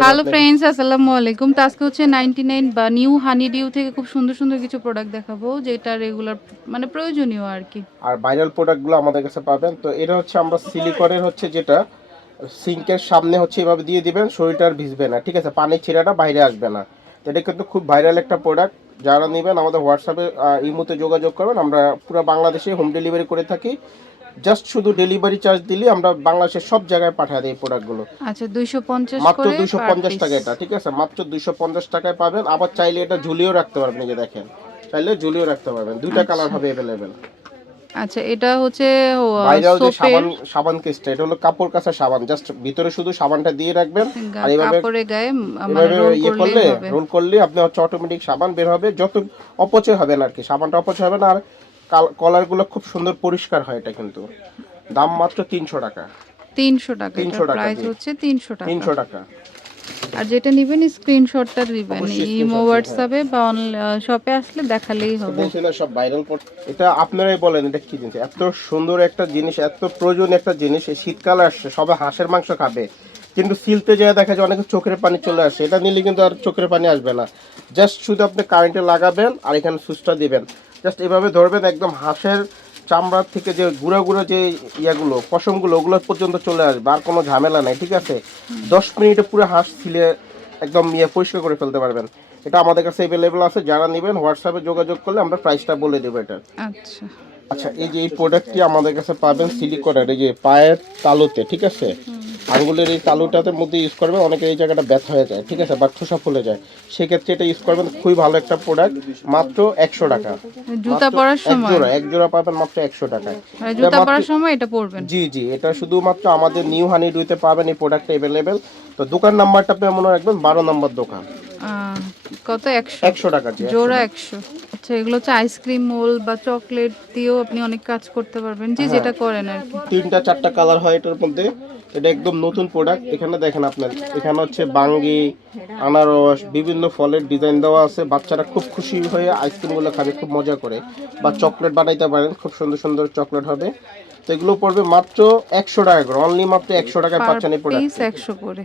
Hello friends আসসালামু আলাইকুম। তো আজকে হচ্ছে নাইনটি নাইন বা নিউ হানি ডিউ থেকে খুব সুন্দর সুন্দর কিছু প্রোডাক্ট দেখাবো, যেটা রেগুলার মানে প্রয়োজনীয় আর কি। আর ভাইরাল প্রোডাক্টগুলো আমাদের কাছে পাবেন। তো এটা হচ্ছে আমরা সিলিকনের হচ্ছে যেটা সিঙ্কের সামনে হচ্ছে এভাবে দিয়ে দিবেন, শরীরটা আর ভিজবে না, ঠিক আছে? পানির ছিঁড়াটা বাইরে আসবে না। তো এটা কিন্তু খুব ভাইরাল একটা প্রোডাক্ট যারা নেবেন আমাদের হোয়াটসঅ্যাপে ইমোতে যোগাযোগ করবেন। আমরা পুরো বাংলাদেশে হোম ডেলিভারি করে থাকি। জাস্ট শুধু ডেলিভারি চার্জ দিলে আমরা বাংলাদেশের সব জায়গায় পাঠিয়ে দিই প্রোডাক্টগুলো আচ্ছা দুইশো পঞ্চাশ মাত্র করে দুইশো per পঞ্চাশ piece। টাকা এটা ঠিক আছে? মাত্র দুইশো পঞ্চাশ টাকায় পাবেন। আবার চাইলে এটা ঝুলিয়েও রাখতে পারবেন এই যে দেখেন। চাইলে ঝুলিয়েও রাখতে পারবেন। দুইটা কালার হবে অ্যাভেলেবেল আচ্ছা এটা হচ্ছে ভাইরাল যে সাবান সাবান কেসটা এটা হলো কাপড় কাঁচা সাবান। জাস্ট ভিতরে শুধু সাবানটা দিয়ে রাখবেন। আর এইভাবে কাপড়ে গায়ে মানে রোল ইয়ে করলে করলেই হবে রোল করলে আপনি অটোমেটিক সাবান বের হবে। যত অপচয় হবে না আর কি সাবানটা অপচয় হবে না। আর কলারগুলো খুব সুন্দর পরিষ্কার হয় এটা কিন্তু। দাম মাত্র তিনশো টাকা। তিনশো টাকা 300 টাকা প্রাইস হচ্ছে তিনশো টাকা। তিনশো টাকা। আর যেটা নিবেন স্ক্রিনশটটা দিবেন। ইমো হোয়াটসঅ্যাপে বা শপে আসলে দেখালেই হবে। দেখছি না সব ভাইরাল এটা আপনারাই বলেন এটা কি জিনিস? এত সুন্দর একটা জিনিস এত প্রয়োজনীয় একটা জিনিস এই শীতকালে আসছে সবাই হাঁসের মাংস খাবে। কিন্তু সিলতে যায় দেখা যায় অনেকে চোখের পানি চলে আসে। এটা নিলে কিন্তু আর চোখের পানি আসবে না। জাস্ট শুধু আপনি কারেন্টে লাগাবেন আর এখানে সুইচটা দিবেন। জাস্ট এভাবে ধরবেন, একদম হাঁসের চামড়ার থেকে যে গুঁড়া গুঁড়ো যে ইয়াগুলো, পশমগুলো, ওগুলো পর্যন্ত চলে আসবে। আর কোনো ঝামেলা নাই, ঠিক আছে? দশ মিনিটে পুরো হাঁস ছিলে একদম ইয়ে পরিষ্কার করে ফেলতে পারবেন। এটা আমাদের কাছে অ্যাভেলেবল আছে, যারা নেবেন হোয়াটসঅ্যাপে যোগাযোগ করলে আমরা প্রাইসটা বলে দেবো এটা আচ্ছা। আচ্ছা এই যে এই প্রোডাক্টটি আমাদের কাছে পাবেন সিলিকনের এই যে পায়ের তালুতে ঠিক আছে? আঙ্গুলের এই তালুটাতে মধ্যে ইউজ করবেন অনেকে এই জায়গাটা ব্যথা হয়ে যায় ঠিক আছে? বা ঠোসা ফুলে যায়। সেক্ষেত্রে এটা ইউজ করবেন খুবই ভালো একটা প্রোডাক্ট মাত্র একশো টাকা। জুতা পরার সময় জোড়া এক জোড়া পাবেন মাত্র একশো টাকায়। মানে জুতা পরার সময় এটা পরবেন? জি জি এটা শুধুমাত্র আমাদের নিউ হানি ডুইতে পাবেন এই প্রোডাক্টটা অ্যাভেলেবেল তো দোকান নাম্বারটা আপনি মনে রাখবেন বারো নম্বর দোকান। কত একশো? একশো টাকা জোড়া একশো। আচ্ছা এগুলো হচ্ছে আইসক্রিম মোল বা চকলেট দিয়েও আপনি অনেক কাজ করতে পারবেন হ্যাঁ। জি যেটা করেন আর তিনটা চারটা কালার হয় এটার মধ্যে। এটা একদম নতুন প্রোডাক্ট এখানে দেখেন আপনার এখানে হচ্ছে বাঙ্গি আনারস বিভিন্ন ফলের ডিজাইন দেওয়া আছে। বাচ্চারা খুব খুশি হয়ে আইসক্রিমগুলো খাবে খুব মজা করে। বা চকলেট বানাইতে পারেন খুব সুন্দর সুন্দর চকলেট হবে। তো এগুলো পড়বে মাত্র একশো টাকা করে। অনলি মাত্র একশো টাকায় পাচ্ছেন এই প্রোডাক্ট একশো করে।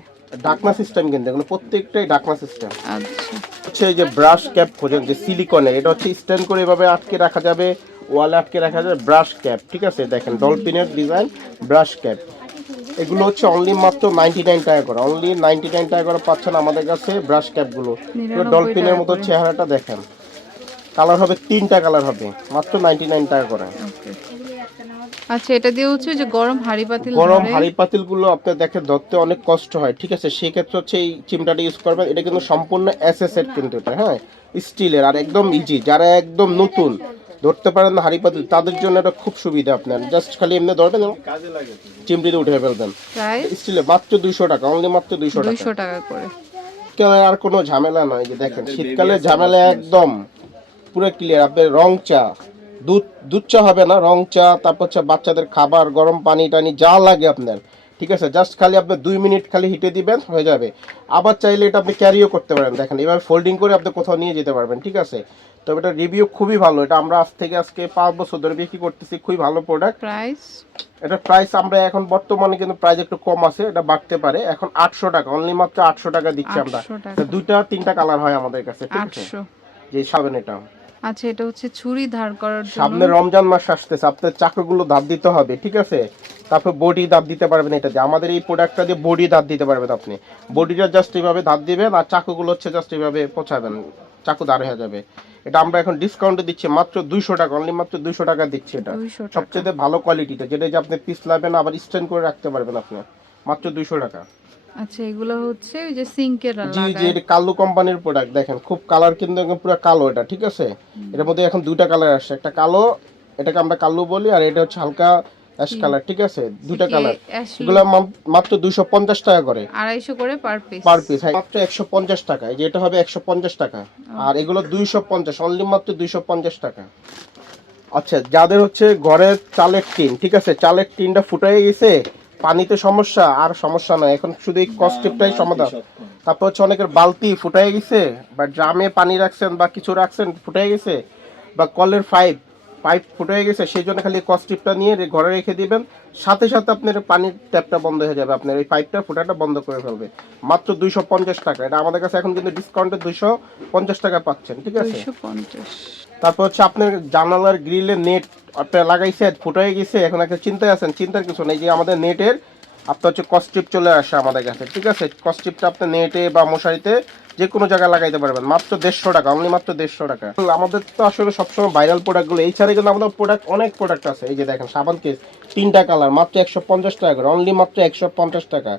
ডাকনা সিস্টেম কিন্তু এগুলো প্রত্যেকটাই ডাকনা সিস্টেম আচ্ছা। হচ্ছে এই যে ব্রাশ ক্যাপ খোঁজেন যে সিলিকনের এটা হচ্ছে স্ট্যান্ড করে এভাবে আটকে রাখা যাবে ওয়ালে আটকে রাখা যাবে ব্রাশ ক্যাপ ঠিক আছে? দেখেন ডলফিনের ডিজাইন ব্রাশ ক্যাপ এগুলো হচ্ছে অনলি মাত্র নাইনটি নাইন টাকা করে। অনলি নাইনটি নাইন টাকা করে পাচ্ছেন আমাদের কাছে ব্রাশ ক্যাপগুলো ডলফিনের মতো চেহারাটা দেখেন। কালার হবে তিনটা কালার হবে মাত্র নাইনটি নাইন টাকা করে। আচ্ছা এটা দিয়ে হচ্ছে যে গরম হাড়ি পাতিল গরম। হাড়ি পাতিলগুলো আপনার দেখে ধরতে অনেক কষ্ট হয় ঠিক আছে? সেই ক্ষেত্রে হচ্ছে এই চিমটাটা ইউজ করবেন এটা কিন্তু সম্পূর্ণ এর কিন্তু এটা হ্যাঁ? স্টিলের আর একদম ইজি যারা একদম নতুন ধরতে পারেন না হাড়ি পাতিল তাদের জন্য এটা খুব সুবিধা আপনার। জাস্ট খালি এমনি ধরবেন এবং চিমটিতে উঠে ফেলবেন। স্টিলে মাত্র দুইশো টাকা অনলি মাত্র দুইশো টাকা। দুইশো টাকা করে। শীতকালে আর কোনো ঝামেলা নয় যে দেখেন শীতকালে ঝামেলা একদম পুরো ক্লিয়ার আপনার রং চা দুধ দুধ চা হবে না রং চা তারপর হচ্ছে বাচ্চাদের খাবার গরম পানি টানি যা লাগে আপনার। ঠিক আছে? জাস্ট খালি আপনি দুই মিনিট খালি হিটে দিবেন হয়ে যাবে। আবার চাইলে এটা আপনি ক্যারিও করতে পারেন দেখেন। এবার ফোল্ডিং করে আপনি কোথাও নিয়ে যেতে পারবেন ঠিক আছে? তবে এটা রিভিউ খুবই ভালো। এটা আমরা আজ থেকে আজকে পাঁচ বছর ধরে বিক্রি করতেছি খুবই ভালো প্রোডাক্ট প্রাইস এটা প্রাইস আমরা এখন বর্তমানে কিন্তু প্রাইস একটু কম আছে এটা বাড়তে পারে। এখন আটশো টাকা অনলি মাত্র আটশো টাকা দিচ্ছি আমরা। 800 দুইটা তিনটা কালার হয় আমাদের কাছে ঠিক আছে? যে সাবেন এটা। আচ্ছা এটা হচ্ছে ছুরি ধার করার জন্য। সামনে রমজান মাস আসতেছে আপনার চাকরিগুলো দাঁত দিতে হবে ঠিক আছে? তারপর বডি দাঁত দিতে পারবেন এটা দিয়ে। আমাদের এই প্রোডাক্টটা দিয়ে বডি দাঁত দিতে পারবেন আপনি। বডিটা জাস্ট এইভাবে দাঁত দিবেন আর চাকুগুলো হচ্ছে জাস্ট এইভাবে পচাবেন। চাকু দাঁড় হয়ে যাবে। এটা আমরা এখন ডিসকাউন্টে দিচ্ছি মাত্র দুইশো টাকা অনলি মাত্র দুইশো টাকা দিচ্ছি এটা। সবচেয়ে ভালো কোয়ালিটিটা যেটা যে আপনি পিস লাবেন আবার স্ট্যান্ড করে রাখতে পারবেন আপনি। মাত্র দুইশো টাকা। আচ্ছা এগুলো হচ্ছে ওই যে সিঙ্কের জি জি এটা কালো কোম্পানির প্রোডাক্ট দেখেন খুব কালার কিন্তু পুরো কালো এটা ঠিক আছে? এটার মধ্যে এখন দুইটা কালার আসছে একটা কালো এটাকে আমরা কালো বলি আর এটা হচ্ছে হালকা অ্যাশ কালার ঠিক আছে? দুইটা কি কালার এগুলো মাত্র দুইশো পঞ্চাশ টাকা করে। আড়াইশো করে পার পিস পার পিস মাত্র একশো পঞ্চাশ টাকা। এই যে এটা হবে একশো পঞ্চাশ টাকা। আর এগুলো দুইশো পঞ্চাশ অনলি মাত্র দুইশো পঞ্চাশ টাকা। আচ্ছা যাদের হচ্ছে ঘরের চালের টিন ঠিক আছে? চালের টিনটা ফুটাই গেছে পানিতে সমস্যা, আর সমস্যা নয়। এখন শুধু এই কস্টিপটাই সমাধান। তারপর হচ্ছে অনেকের বালতি ফুটাই গেছে, বা ড্রামে পানি রাখছেন, বা কিছু রাখছেন, ফুটাই গেছে, বা কলের পাইপ পাইপ ফুটে গেছে, সেই জন্য খালি কস্টিপটা নিয়ে ঘরে রেখে দিবেন। সাথে সাথে আপনার পানির ট্যাপটা বন্ধ হয়ে যাবে। আপনার এই পাইপটা ফুটাটা বন্ধ করে ফেলবে। মাত্র দুইশো পঞ্চাশ টাকা। এটা আমাদের কাছে এখন কিন্তু ডিসকাউন্টে দুইশো পঞ্চাশ টাকা পাচ্ছেন, ঠিক আছে? তারপর হচ্ছে আপনার জানালার গ্রিলে নেট আপনার লাগাইছে, ফুটাই গেছে, এখন একটা চিন্তায় আছেন, চিন্তার কিছু নেই যে আমাদের নেটের আপনার হচ্ছে কস্টিপ চলে আসে আমাদের কাছে, ঠিক আছে? কস্টিপটা আপনি নেটে বা মশারিতে যে কোনো জায়গায় লাগাইতে পারবেন, মাত্র দেড়শো টাকা অনলি মাত্র দেড়শো টাকা। আমাদের তো আসলে সবসময় ভাইরাল প্রোডাক্টগুলো এই ছাড়া কিন্তু আমাদের প্রোডাক্ট অনেক প্রোডাক্ট আছে, এই যে দেখেন, সাবান কেস তিনটা কালার মাত্র একশো পঞ্চাশ টাকা করে অনলি মাত্র একশো পঞ্চাশ টাকা।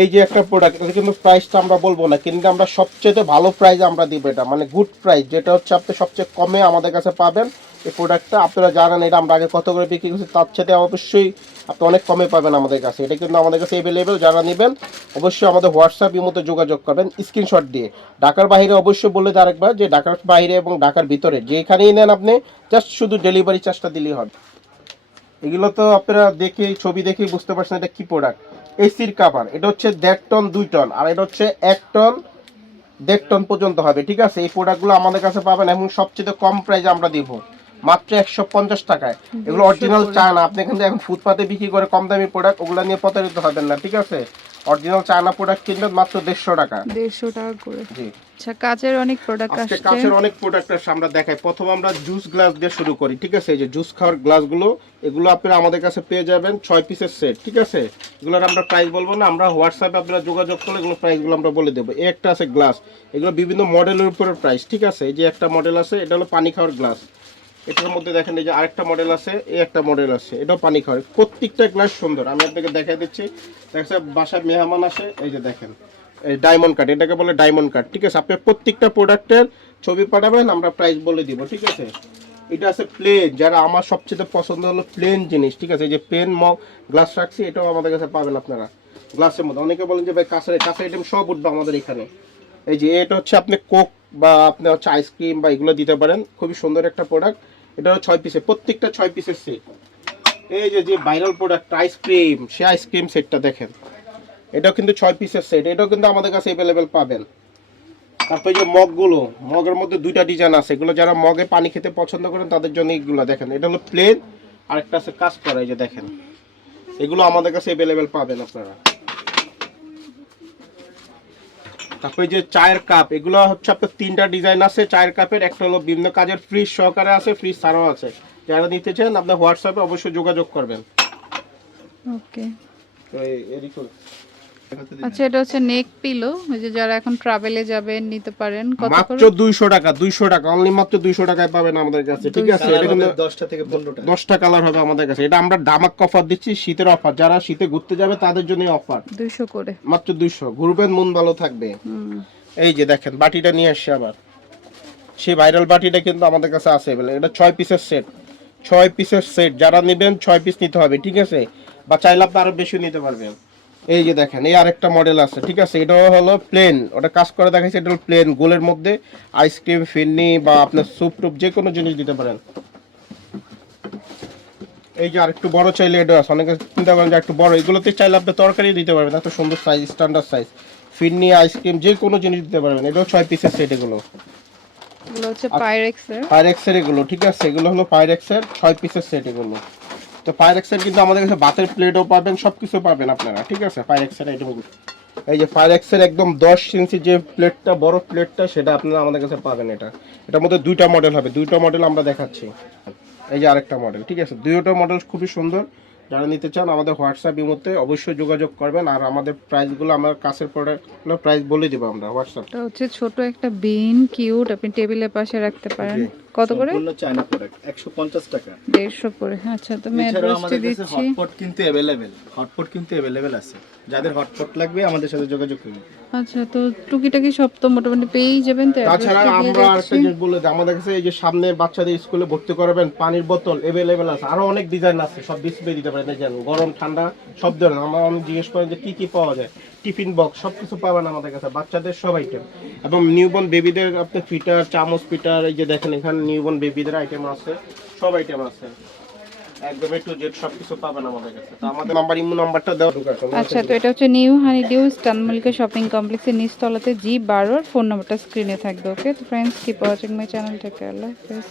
এই যে একটা প্রোডাক্ট এটা কিন্তু প্রাইসটা আমরা বলব না, কিন্তু আমরা সবচেয়ে ভালো প্রাইস আমরা দিব এটা মানে গুড প্রাইস যেটা হচ্ছে আপনি সবচেয়ে কমে আমাদের কাছে পাবেন এই প্রোডাক্টটা আপনারা জানেন এটা আমরা আগে কত করে বিক্রি করছি, তার সাথে অবশ্যই আপনি অনেক কমে পাবেন আমাদের কাছে, এটা কিন্তু আমাদের কাছে অ্যাভেলেবেল যারা নেবেন অবশ্যই আমাদের হোয়াটসঅ্যাপ মতো যোগাযোগ করবেন স্ক্রিনশট দিয়ে। ঢাকার বাইরে অবশ্যই বলে আরেকবার যে ঢাকার বাইরে এবং ঢাকার ভিতরে, যেখানেই নেন আপনি জাস্ট শুধু ডেলিভারি চার্জটা দিলেই হবে। এগুলো তো আপনারা দেখে, ছবি দেখেই বুঝতে পারছেন এটা কি প্রোডাক্ট এসির কাভার এটা হচ্ছে দেড় টন, দুই টন, আর এটা হচ্ছে এক টন, দেড় টন পর্যন্ত হবে, ঠিক আছে? এই প্রোডাক্টগুলো আমাদের কাছে পাবেন এবং সবচেয়ে কম প্রাইজে আমরা দিব। মাত্র একশো পঞ্চাশ টাকায়। এগুলো অরিজিনাল চায়না। আপনি কিন্তু এখন ফুটপাতে বিক্রি করে কম দামি প্রোডাক্ট ওগুলো নিয়ে প্রতারিত হবেন না ঠিক আছে? অরিজিনাল চায়না প্রোডাক্ট কিনবেন মাত্র দেড়শো টাকা। দেড়শো টাকা করে। জি। আচ্ছা কাচের অনেক প্রোডাক্ট আসছে। কাছের অনেক প্রোডাক্ট আছে আমরা দেখাই। প্রথম আমরা জুস গ্লাস দিয়ে শুরু করি ঠিক আছে? এই যে জুস খাওয়ার গ্লাসগুলো এগুলো আপনারা আমাদের কাছে পেয়ে যাবেন ছয় পিসের সেট ঠিক আছে? এগুলোর আমরা প্রাইস বলব না আমরা হোয়াটসঅ্যাপে আপনারা যোগাযোগ করলে এগুলো প্রাইসগুলো আমরা বলে দেবো। একটা আছে গ্লাস এগুলো বিভিন্ন মডেলের উপরে প্রাইস ঠিক আছে? এই যে একটা মডেল আছে এটা হলো পানি খাওয়ার গ্লাস এটার মধ্যে দেখেন এই যে আরেকটা মডেল আছে, এই একটা মডেল আছে। এটাও পানি খাওয়ার। প্রত্যেকটা গ্লাস সুন্দর। আমি আপনাকে দেখাই দিচ্ছি। দেখা বাসায় মেহমান আসে, এই যে দেখেন, এই ডায়মন্ড কার্ড এটাকে বলে ডায়মন্ড কার্ড ঠিক আছে? আপনি প্রত্যেকটা প্রোডাক্টের ছবি পাঠাবেন, আমরা প্রাইস বলে দিব, ঠিক আছে? এটা আছে প্লেন যারা আমার সবচেয়ে পছন্দ হলো প্লেন জিনিস, ঠিক আছে? এই যে প্লেন মগ গ্লাস রাখছি, এটাও আমাদের কাছে পাবেন আপনারা। গ্লাসের মধ্যে। অনেকে বলেন যে, ভাই কাঁচের কাঁচের আইটেম সব উঠবে আমাদের এখানে। এই যে, এটা হচ্ছে আপনি কোক বা আপনি হচ্ছে আইসক্রিম বা এগুলো দিতে পারেন। খুবই সুন্দর একটা প্রোডাক্ট এটা ছয় পিসের প্রত্যেকটা ছয় পিসের সেট এই যে যে ভাইরাল প্রোডাক্ট আইসক্রিম সে আইসক্রিম সেটটা দেখেন। এটাও কিন্তু ছয় পিসের সেট এটাও কিন্তু আমাদের কাছে অ্যাভেলেবেল পাবেন। তারপরে যে মগগুলো, মগের মধ্যে দুইটা ডিজাইন আছে। এগুলো যারা মগে পানি খেতে পছন্দ করেন, তাদের জন্য এইগুলো দেখেন। এটা হলো প্লেন আর একটা আছে কাজ করা, এই যে দেখেন। এগুলো আমাদের কাছে অ্যাভেলেবেল পাবেন আপনারা। তারপরে যে চায়ের কাপ এগুলো হচ্ছে আপনার তিনটা ডিজাইন আছে চায়ের কাপের একটা হলো বিভিন্ন কাজের ফ্রিজ সহকারে আছে ফ্রিজ ছাড়াও আছে। যারা নিতে চান আপনার হোয়াটসঅ্যাপে অবশ্যই যোগাযোগ করবেন। ওকে তো এই- এরকম আচ্ছা এটা হচ্ছে নেক পিলো ওই যে যারা এখন ট্রাভেলে যাবেন নিতে পারেন কত করে? মাত্র দুইশো টাকা দুইশো টাকা অনলি মাত্র দুইশো টাকায় পাবেন আমাদের কাছে ঠিক আছে? এটা কিন্তু দশটা থেকে পনেরোটা। দশটা কালার হবে আমাদের কাছে। এটা আমরা ডামাক অফার দিচ্ছি শীতের অফার যারা শীতে ঘুরতে যাবে তাদের জন্য অফার দুইশো করে। মাত্র দুইশো। ঘুরবেন মন ভালো থাকবে। এই যে দেখেন বাটিটা নিয়ে আসছে আবার। সেই ভাইরাল বাটিটা কিন্তু আমাদের কাছে আছে বলে এটা ছয় পিসের সেট ছয় পিসের সেট যারা নেবেন ছয় পিস নিতে হবে ঠিক আছে? বা চাইলে আপনি আরও বেশি নিতে পারবেন। এই যে দেখেন এই আরেকটা মডেল আছে ঠিক আছে? এটাও হলো প্লেন ওটা কাজ করে দেখাচ্ছে এটা হলো প্লেন গোলের মধ্যে আইসক্রিম ফিরনি বা আপনার স্যুপ টুপ যে কোনো জিনিস দিতে পারেন। এই যে আরেকটু বড় চাইলে এটা আছে। অনেকে চিন্তা করেন যে একটু বড় এগুলোতে চাইলে আপনি তরকারি দিতে পারবেন এত সুন্দর size standard size phirni ice cream যে কোনো জিনিস দিতে পারবেন। এটাও ছয় পিসের সেট এগুলো। এগুলো হচ্ছে পাইরেক্সের পাইরেক্সের এগুলো ঠিক আছে? এগুলো হলো পাইরেক্সের ছয় পিসের সেট এগুলো। তো পাইরেক্সের কিন্তু আমাদের কাছে বাতের প্লেটও পাবেন সব কিছু পাবেন আপনারা, ঠিক আছে? পাইরেক্সের আইটেমগুলো এই যে পাইরেক্সের একদম দশ ইঞ্চি যে প্লেটটা বড় প্লেটটা সেটা আপনারা আমাদের কাছে পাবেন এটা। এটার মধ্যে দুইটা মডেল হবে, দুইটা মডেল আমরা দেখাচ্ছি। এই যে আরেকটা মডেল ঠিক আছে? দুইটা মডেল খুবই সুন্দর। যারা নিতে চান আমাদের হোয়াটসঅ্যাপ মধ্যে অবশ্যই যোগাযোগ করবেন আর আমাদের প্রাইসগুলো আমার কাছের প্রোডাক্টগুলো প্রাইস বলে দেবো আমরা হোয়াটসঅ্যাপ। এটা হচ্ছে ছোট একটা বিন কিউট আপনি টেবিলের পাশে রাখতে পারেন। কত করে? সম্পূর্ণ চায়না প্রোডাক্ট একশো পঞ্চাশ টাকা। দেড়শো করে। আচ্ছা তো আমি অ্যাড্রেসটি দিচ্ছি। হটপট কিন্তু अवेलेबल হটপট কিন্তু अवेलेबल আছে। যাদের হটপট লাগবে আমাদের সাথে যোগাযোগ করুন। আচ্ছা তো টুকিটাকি সব তো মোটামুটি পেয়েই যাবেন তো তাছাড়া আমরা আরেকটা জিনিস বলে দিই, আমাদের কাছে এই যে সামনে বাচ্চাদের স্কুলে ভর্তি করাবেন পানির বোতল এভেলেবেল আছে আরও অনেক ডিজাইন আছে সব ডিসপ্লে দিতে পারেন দেখেন গরম ঠান্ডা সব ধরনের। আমরা অনেক জিজ্ঞেস করেন যে কি কি পাওয়া যায় টিফিন বক্স সব কিছু পাবেন আমাদের কাছে বাচ্চাদের সব আইটেম এবং নিউবর্ন বেবিদের আপনি ফিটার চামচ ফিটার এই যে দেখেন এখানে নিউবর্ন বেবিদের আইটেম আছে সব আইটেম আছে। একদম একটু জেড সবকিছু পাবেন আমাদের কাছে। তো আমাদের নাম্বার ইমো নাম্বারটা দাও আচ্ছা তো এটা হচ্ছে নিউ হানিডিউ স্টান মল্লিকা শপিং কমপ্লেক্সের নিচতলাতে জি বারোর ফোন নাম্বারটা স্ক্রিনে থাকবে ওকে? তো friends keep watching my channel থেকে আল্লাহ হাফেজ